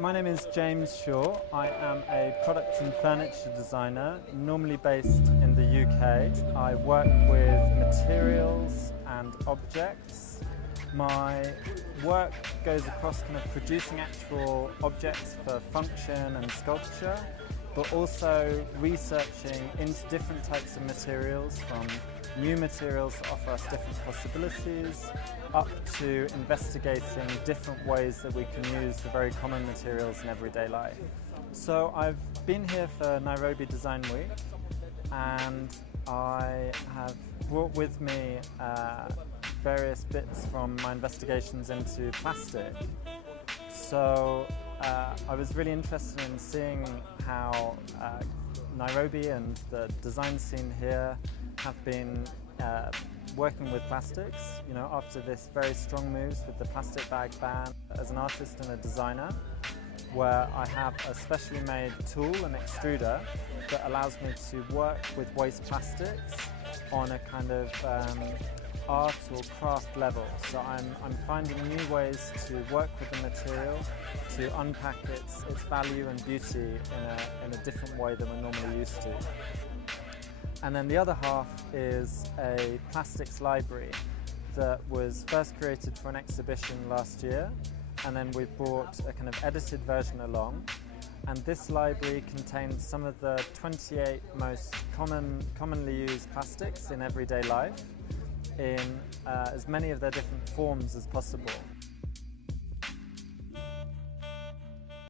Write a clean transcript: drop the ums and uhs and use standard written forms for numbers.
My name is James Shaw. I am a product and furniture designer, normally based in the UK. I work with materials and objects. My work goes across kind of producing actual objects for function and sculpture, but also researching into different types of materials, from new materials that offer us different possibilities, up to investigating different ways that we can use the very common materials in everyday life. So I've been here for Nairobi Design Week, and I have brought with me various bits from my investigations into plastic. So I was really interested in seeing how Nairobi and the design scene here have been working with plastics, you know, after this very strong moves with the plastic bag ban. As an artist and a designer, where I have a specially made tool, an extruder, that allows me to work with waste plastics on a kind of art or craft level. So I'm finding new ways to work with the material, to unpack its value and beauty in a different way than we're normally used to. And then the other half is a plastics library that was first created for an exhibition last year, and then we brought a kind of edited version along. And this library contains some of the 28 most commonly used plastics in everyday life in as many of their different forms as possible.